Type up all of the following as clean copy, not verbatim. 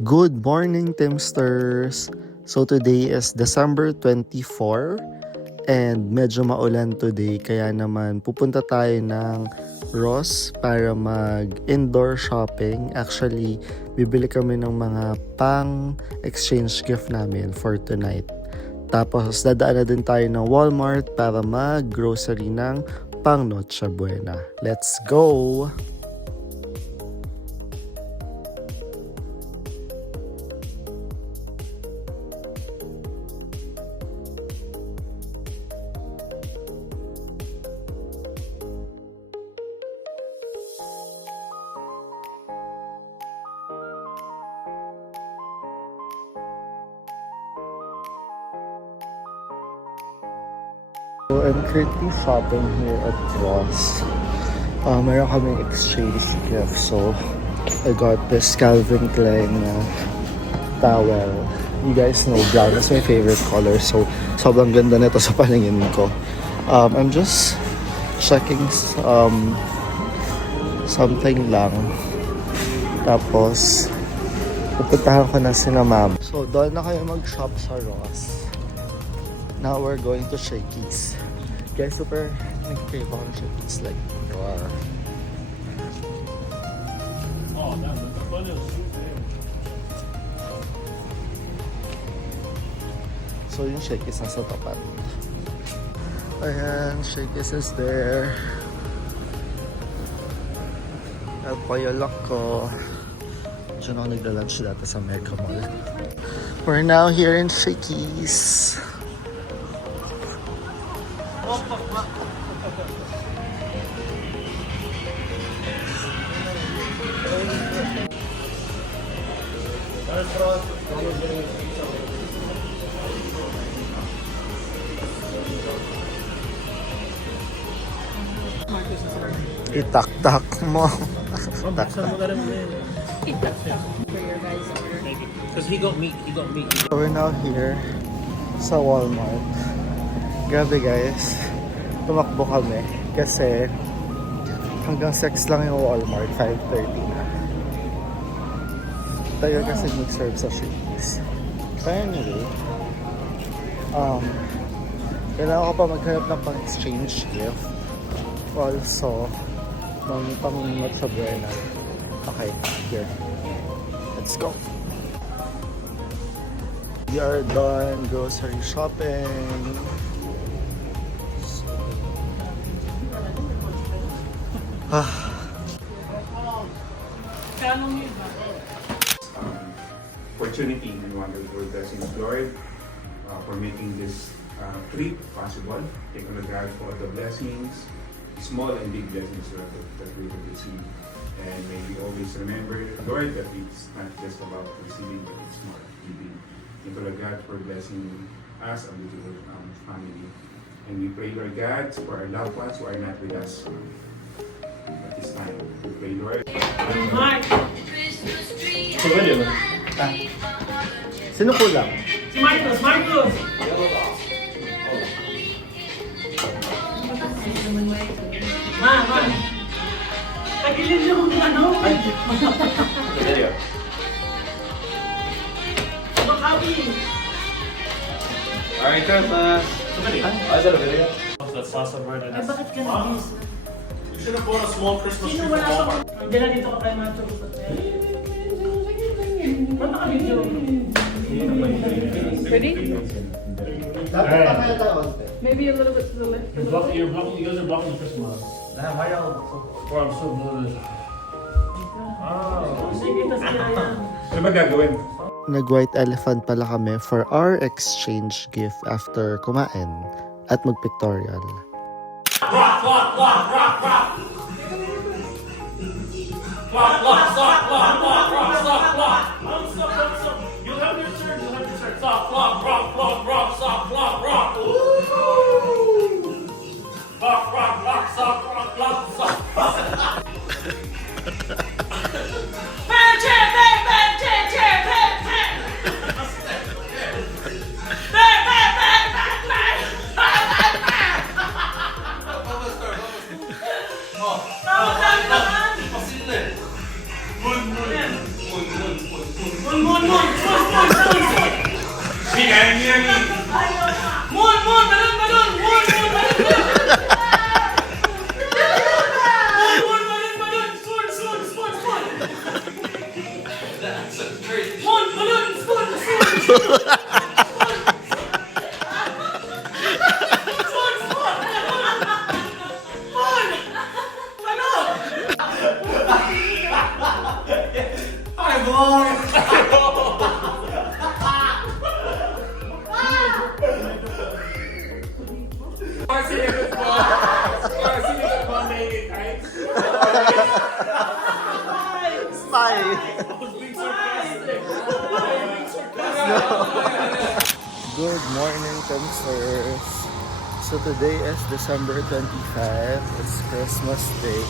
Good morning, Timsters! So today is December 24 and medyo maulan today kaya naman pupunta tayo ng Ross para mag-indoor shopping. Actually, bibili kami ng mga pang-exchange gift namin for tonight. Tapos dadaan na din tayo ng Walmart para mag-grocery ng pang Noche Buena. Let's go! So I'm currently shopping here at Ross. Meron kaming exchange gift. So I got this Calvin Klein towel. You guys know brown is my favorite color. So sobrang ganda nito sa paningin ko. I'm just checking something lang. Tapos pupuntahan ko na sina ma'am. So doon na kayo mag-shop sa Ross. Now we're going to Shakey's. Guys, super nag-crave ako ng Shakey's. Like, wow. Oh, that's the funniest. So yung Shakey's nasa tapat. Ayan, Shakey's is there. At payalak ko. Diyan ako nagla-lunch dati sa Mega Mall. We're now here in Shakey's. Itak-tak mo. Because he got meat. So we're now here sa Walmart. Grabe guys, tumakbo kami kasi hanggang 6 lang yung Walmart, 5:30 na. Tayo kasi mag-serve sa Shakey's. But anyway, kailangan ko pa maghanap ng pang-exchange gift. Also, pang Noche Buena. Okay, here. Let's go. We are done grocery shopping. Opportunity we want to go blessing Lord for making this trip possible. Take on the God for the blessings, small and big blessings that we will receive. And may we always remember, Lord, that it's not just about receiving, but it's more giving. Thank you, Lord God, for blessing us, a beautiful family. And we pray, Lord God, for our loved ones who are not with us at this time. We pray, Lord. So, pwede mo? Sino kulang? Si Marcos! Ma! Tagilin yung ano? Makawi! Alright, Christmas! That salsa bread and Ay, bakit ka nag-miss? You should have bought a small Christmas tree Sino from wala Walmart. pa? Diyan na dito ka kay Macho. Ba't naka-video? Ready? Dapat pa kaya tayo onte. Maybe a little bit to the left. You guys are blocking Christmas. Oh, I'm so bloated. Sige, tas kaya yan. Ano ba gagawin? Nag-white elephant pala kami for our exchange gift after kumain at mag-pictorial. You'll have your turn. Stop, rock. Mun Spy! Good morning, Temsters. So today is December 25. It's Christmas Day.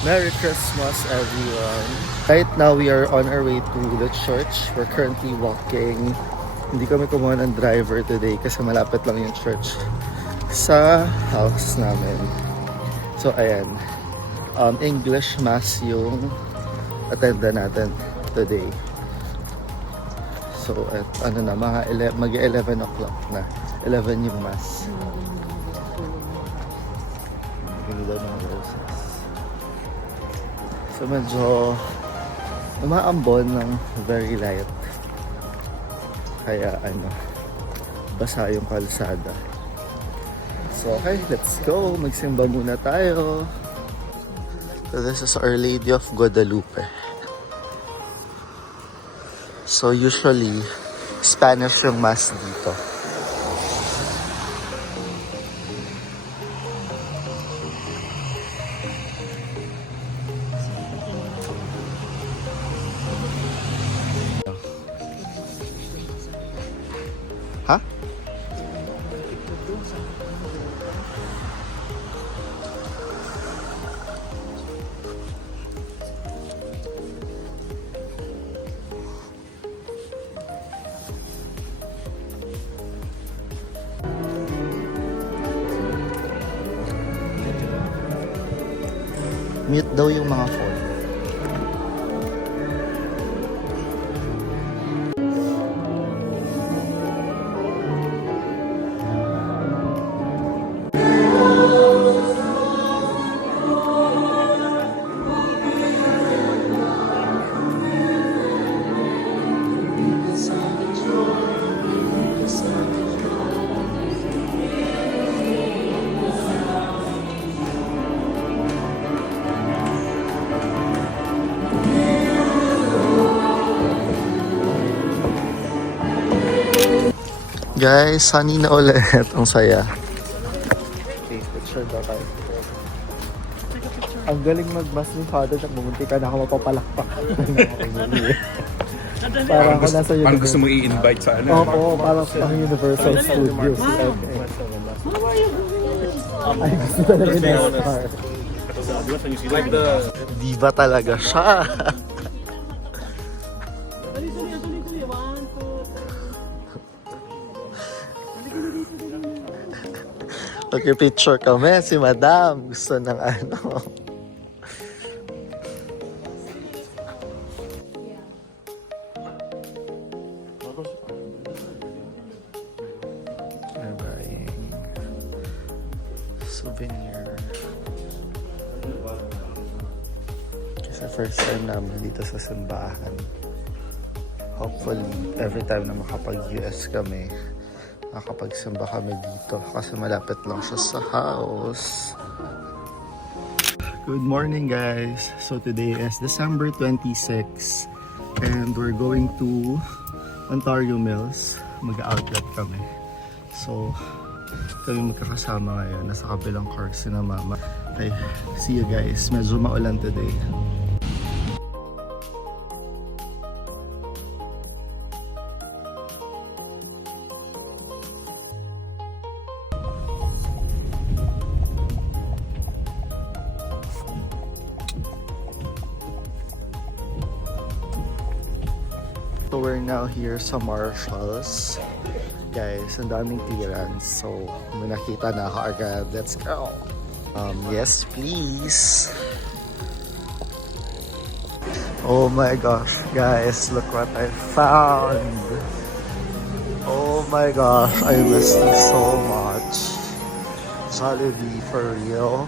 Merry Christmas, everyone. Right now, we are on our way to the church. We're currently walking. Hindi kami kumuha ng driver today kasi malapit lang yung church sa house namin. So, ayan. English Mass yung attenda natin today. So, ano na, mag-11 o'clock na. 11 yung Mass. Ganda ng roses. So, medyo umaambon ng very light. Kaya, basa yung kalsada. So, okay, let's go. Magsimba muna tayo. So, this is Our Lady of Guadalupe. So, usually, Spanish yung Mass dito. Ha? Mute daw yung mga phone. Guys, sunny na ulit. Ang saya. Okay, picture daw tayo. Ang galing mag-mas ni Father na bumunti ka na ako mapapalakpak. Parang ako nasa universe. Parang gusto mo i-invite sa ano? Oo, parang pang Universal Studios. Okay. Ay, gusto talaga na star. Like the Diva talaga siya. Tuloy. 1, 2, 3. Okay, picture kami. Si Madam gusto ng ano. We're buying souvenir. Kasi first time namin dito sa simbahan. Hopefully, every time na makapag-US kami, makapagsimba kami dito kasi malapit lang siya sa house. Good morning, guys. So today is December 26 and we're going to Ontario Mills. Mag-outlet kami. So kami magkakasama ngayon. Nasa kabilang car si na mama. Okay, see you guys. Medyo maulan today. So we're now here sa Marshalls. Guys, ang daming clearance. So, may nakita na ako agad. Let's go! Yes, please! Oh my gosh, guys, look what I found! Oh my gosh, I miss you so much. Jollibee, for real.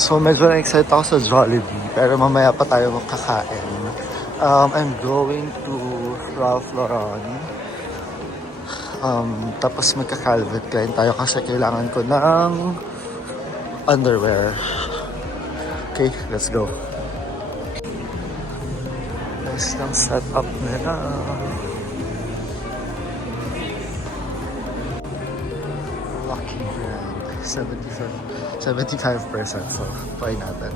So, medyo na-excited ako sa Jollibee, pero mamaya pa tayo makakain. I'm going to Ralph Lauren. Tapos magka-Calvin Klein tayo kasi kailangan ko ng underwear. Okay, let's go. Nice ng setup nila. Lucky Brand. 75%. So, try natin.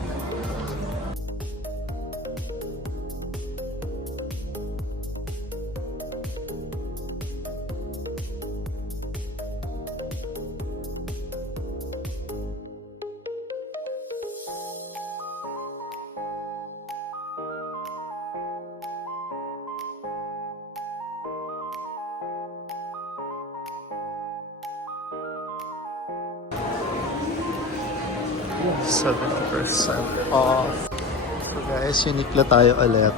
%70 off. So guys, Uniqlo tayo ulit.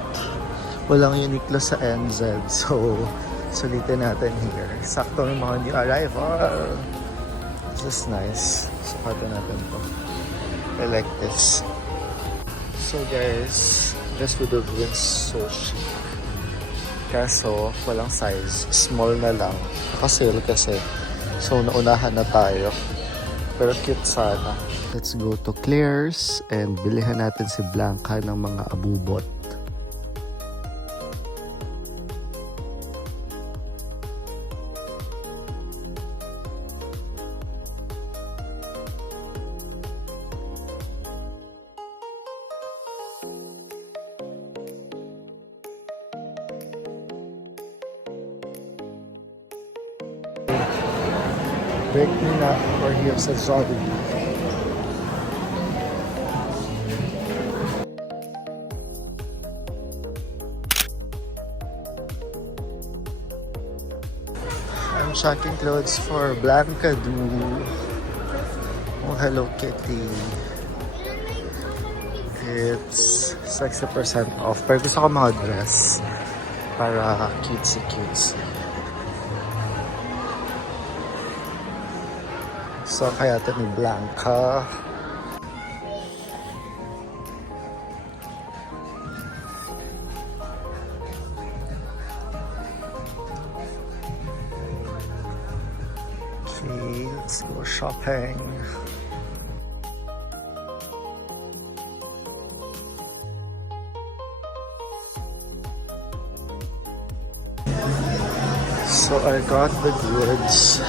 Walang Uniqlo sa NZ. So, sulitin natin here. Sakto yung mga new arrival. This is nice. Sukatan natin to. I like this. So guys, this would have been so chic. Kaso, walang size. Small na lang. Naka-sale kasi. So, naunahan na tayo. Pero cute sana. Let's go to Claire's and bilihan natin si Blanca ng mga abubot. Break muna or here sa Jollibee. I'm checking clothes for Blanca Du. Oh, Hello Kitty. It's 60% off. Pero gusto ko mga dress para cutesy. So, kaya ito ni Blanca. Okay, let's go shopping. So, I got the goods.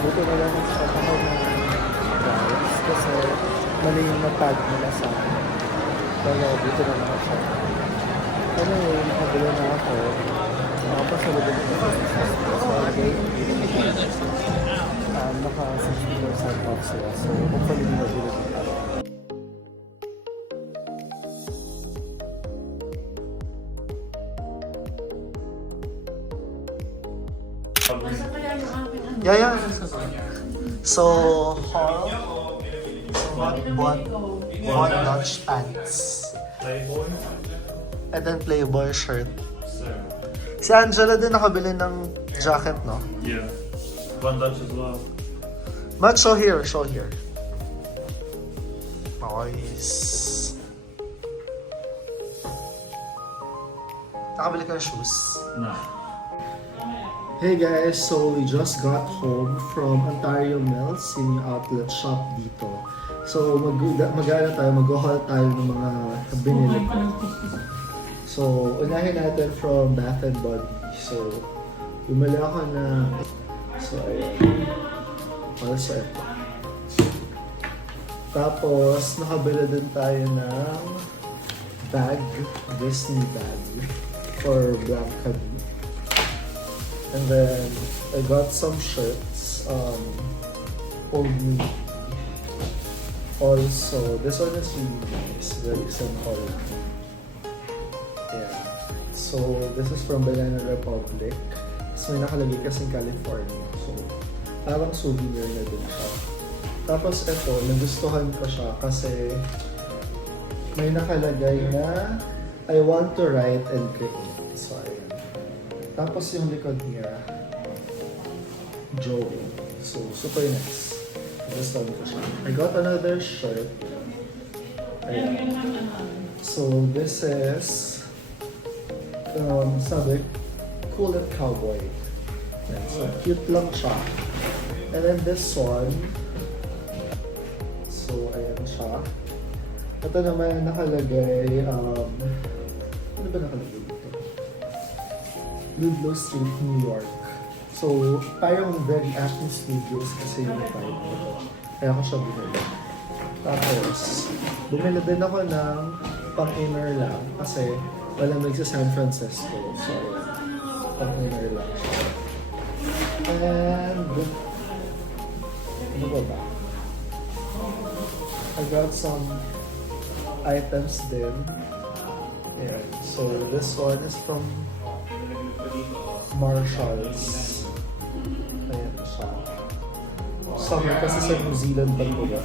Buti na lang sa ako ng guys kasi mali yung natag nila sa akin. Kaya buti na lang siya. Anyway, nakabili na ako. Nakapasalubog ko sa Saturday. Naka 60% off sila. So, hopefully nabili ko ako. Yeah. So, haul. Bought one Dutch pants. Playboy? And then Playboy shirt. Si Angela din nakabili ng jacket, no? Yeah. One Dutch as well. But show here. Nice. Nakabili ka ng shoes? No. Hey guys, so we just got home from Ontario Mills, yung outlet shop dito. So mag-haul tayo ng mga binili ko. So unahin natin from Bath and Body. So bumili ako na, so ayun. Also ito. Tapos nakabili din tayo ng bag, Disney bag for Blanca Du. And then I got some shirts, Old Navy. Also, this one is really nice, very simple. Yeah. So this is from Banana Republic. So may nakalagay kasing California. So parang souvenir na din siya. Tapos ito, nagustuhan ko siya kasi may nakalagay na I want to write and create. So ayun. Tapos yung likod niya, Joe. So, super nice. Nagustuhan ko siya. I got another shirt. Ayan. So, this is, sabi, Pull-It Cowboy. Yan, so, cute lang siya. And then this one, so, ayan siya. Ito naman nakalagay, ano ba nakalagay dito? Ludlow Street, New York. So, parang very active studios kasi yung type nito. Kaya ako siya bumili. Tapos, bumili din ako ng pang-inner lang kasi wala sa San Francisco. So, pang-inner lang siya. And, ano ba ba? I got some items din. Ayan. So, this one is from Marshalls. Ayan siya. Summer kasi sa New Zealand pa po yan.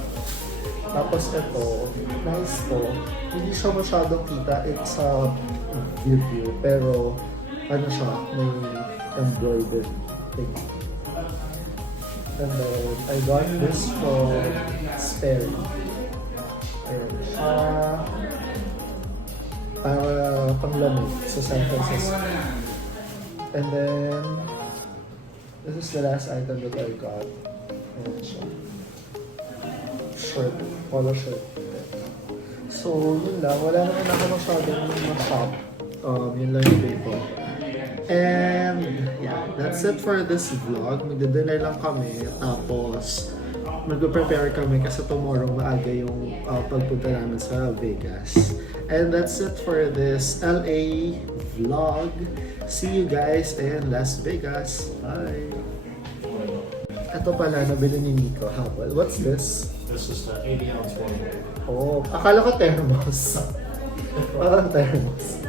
Tapos ito, nice to. Hindi siya masyadong kita. It's a video. Pero, ano siya, may embroidered thing. And then, I got this from Sperry. Ayan siya. Para panglamig sa San Francisco. And then, this is the last item that I got. Ayan siya. Shirt. Polo shirt. So, yun lang. Wala naman ako masyadong ma-shop. Yun lang yung day ko. And, yeah. That's it for this vlog. Magdadinner lang kami. Tapos, mag-prepare kami kasi tomorrow maaga yung pagpunta namin sa Vegas. And that's it for this LA vlog. See you guys in Las Vegas. Bye! Ito pala, nabili ni Nico. Habol. What's this? This is the 80-ounce one. Oh, akala ko thermos. Parang thermos.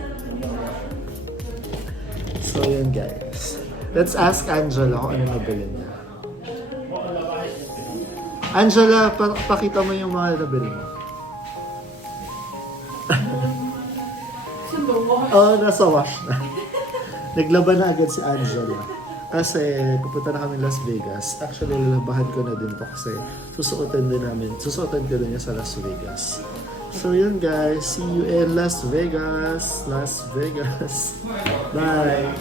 So yun guys. Let's ask Angela kung ano nabili niya. Angela, pakita mo yung mga nabili mo. Oh, nasa wash na. Naglaban na agad si Angela. Kasi pupunta na kami Las Vegas. Actually, lalabahan ko na din to kasi susuotin ko din niya sa Las Vegas. So yun guys, see you in Las Vegas. Las Vegas. Bye!